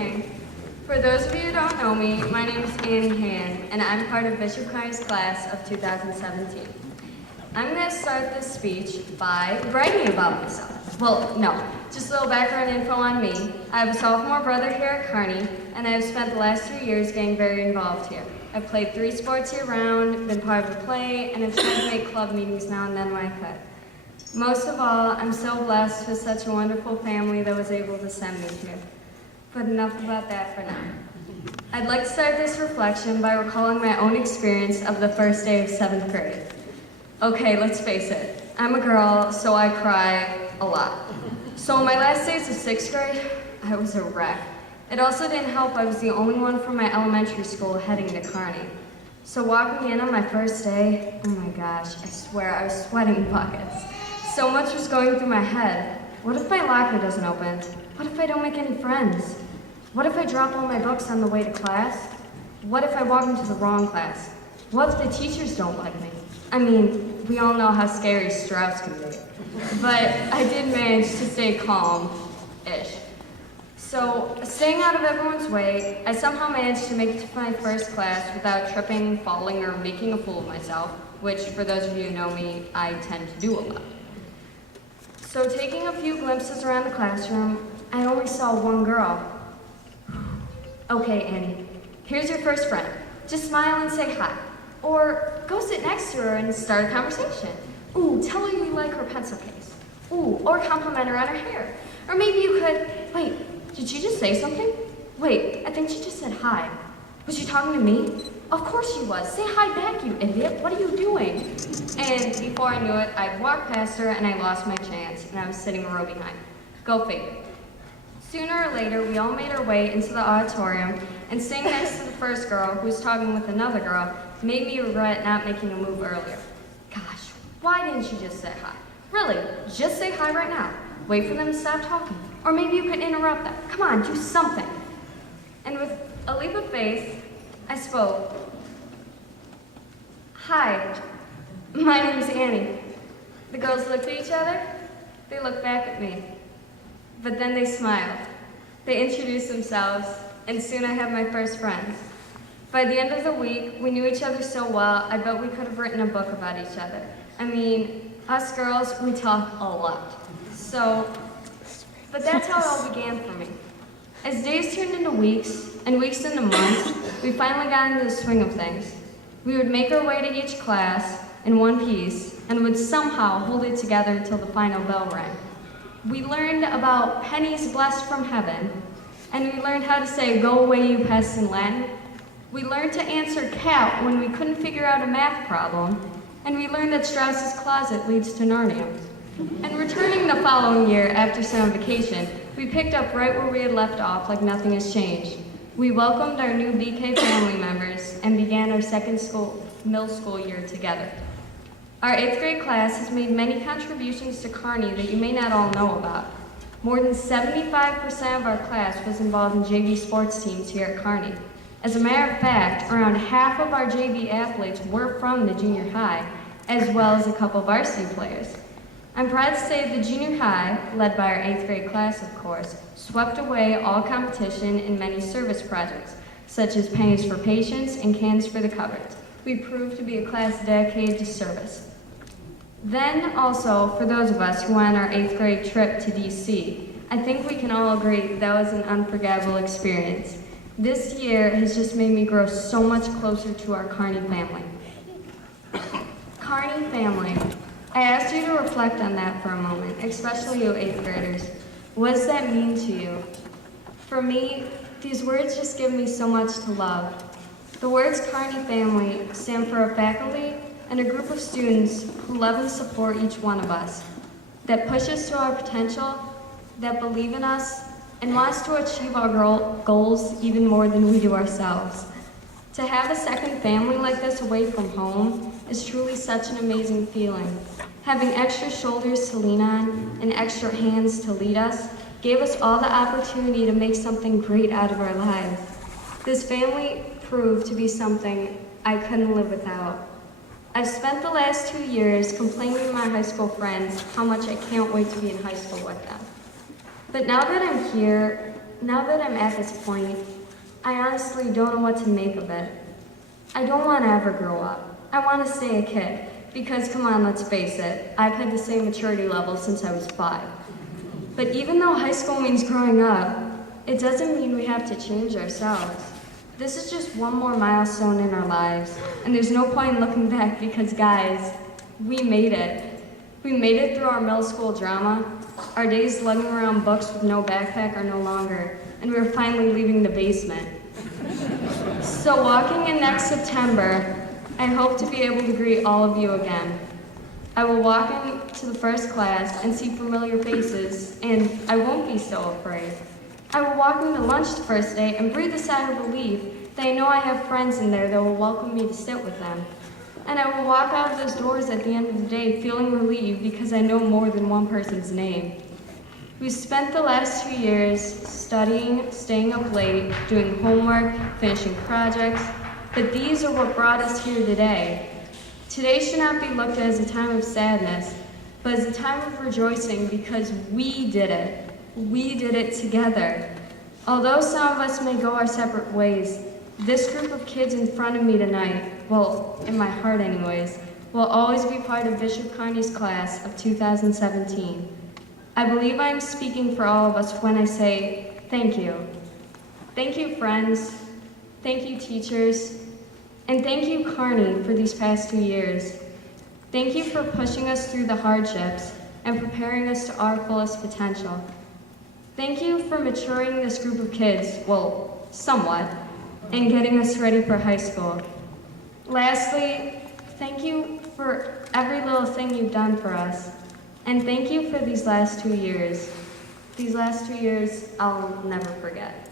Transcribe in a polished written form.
evening. For those of you who don't know me, my name is Annie Han, and I'm part of Bishop Kearney's class of 2017. I'm going to start this speech by bragging about myself. Well, no, just a little background info on me. I have a sophomore brother here at Kearney, and I have spent the last 2 years getting very involved here. I've played 3 sports year-round, been part of a play, and I've tried to make club meetings now and then when I could. Most of all, I'm so blessed with such a wonderful family that was able to send me here. But enough about that for now. I'd like to start this reflection by recalling my own experience of the first day of 7th grade. Okay, let's face it, I'm a girl, so I cry a lot. So in my last days of 6th grade, I was a wreck. It also didn't help I was the only one from my elementary school heading to Kearney. So walking in on my first day, oh my gosh, I swear I was sweating buckets. So much was going through my head. What if my locker doesn't open? What if I don't make any friends? What if I drop all my books on the way to class? What if I walk into the wrong class? What if the teachers don't like me? I mean, we all know how scary Strauss can be. But I did manage to stay calm-ish. So, staying out of everyone's way, I somehow managed to make it to my first class without tripping, falling, or making a fool of myself, which, for those of you who know me, I tend to do a lot. So taking a few glimpses around the classroom, I only saw one girl. Okay, Annie, here's your first friend. Just smile and say hi. Or go sit next to her and start a conversation. Ooh, tell her you like her pencil case. Ooh, or compliment her on her hair. Or maybe you could, wait, did she just say something? Wait, I think she just said hi. Was she talking to me? Of course she was. Say hi back, you idiot. What are you doing? And before I knew it, I'd walked past her and I lost my chance, and I was sitting a row behind. Go figure. Sooner or later, we all made our way into the auditorium, and sitting next to the first girl, who was talking with another girl, made me regret not making a move earlier. Gosh, why didn't you just say hi? Really, just say hi right now. Wait for them to stop talking. Or maybe you could interrupt them. Come on, do something. And with a leap of faith, I spoke. Hi, my name's Annie. The girls looked at each other. They looked back at me. But then they smiled. They introduced themselves, and soon I had my first friends. By the end of the week, we knew each other so well, I bet we could have written a book about each other. I mean, us girls, we talk a lot. But that's how it all began for me. As days turned into weeks, and weeks into months, we finally got into the swing of things. We would make our way to each class in one piece, and would somehow hold it together until the final bell rang. We learned about pennies blessed from heaven, and we learned how to say, "Go away, you pests," in Latin. We learned to answer cat when we couldn't figure out a math problem, and we learned that Strauss's closet leads to Narnia. And returning the following year after summer vacation, we picked up right where we had left off like nothing has changed. We welcomed our new BK family members and began our second middle school year together. Our 8th grade class has made many contributions to Kearney that you may not all know about. More than 75% of our class was involved in JV sports teams here at Kearney. As a matter of fact, around half of our JV athletes were from the junior high, as well as a couple varsity players. I'm proud to say the junior high, led by our 8th grade class of course, swept away all competition in many service projects, such as Pennies for Patients and Cans for the Cupboards. We proved to be a class dedicated to service. Then also, for those of us who went on our 8th grade trip to DC, I think we can all agree that was an unforgettable experience. This year has just made me grow so much closer to our Kearney family. Kearney family. I asked you to reflect on that for a moment, especially you 8th graders. What does that mean to you? For me, these words just give me so much to love. The words Kearney family stand for a faculty and a group of students who love and support each one of us, that push us to our potential, that believe in us, and want us to achieve our goals even more than we do ourselves. To have a second family like this away from home is truly such an amazing feeling. Having extra shoulders to lean on and extra hands to lead us gave us all the opportunity to make something great out of our lives. This family proved to be something I couldn't live without. I've spent the last 2 years complaining to my high school friends how much I can't wait to be in high school with them. But now that I'm here, now that I'm at this point, I honestly don't know what to make of it. I don't want to ever grow up. I want to stay a kid, because come on, let's face it, I've had the same maturity level since I was 5. But even though high school means growing up, it doesn't mean we have to change ourselves. This is just one more milestone in our lives, and there's no point in looking back because, guys, we made it. We made it through our middle school drama. Our days lugging around books with no backpack are no longer, and we're finally leaving the basement. So walking in next September, I hope to be able to greet all of you again. I will walk into the first class and see familiar faces, and I won't be so afraid. I will walk into lunch the first day and breathe a sigh of relief that I know I have friends in there that will welcome me to sit with them. And I will walk out of those doors at the end of the day feeling relieved because I know more than one person's name. We've spent the last 2 years studying, staying up late, doing homework, finishing projects, but these are what brought us here today. Today should not be looked at as a time of sadness, but as a time of rejoicing because we did it. We did it together. Although some of us may go our separate ways, this group of kids in front of me tonight, well, in my heart anyways, will always be part of Bishop Kearney's class of 2017. I believe I am speaking for all of us when I say thank you. Thank you, friends. Thank you, teachers. And thank you, Kearney, for these past 2 years. Thank you for pushing us through the hardships and preparing us to our fullest potential. Thank you for maturing this group of kids, well, somewhat, and getting us ready for high school. Lastly, thank you for every little thing you've done for us. And thank you for these last 2 years. These last 2 years, I'll never forget.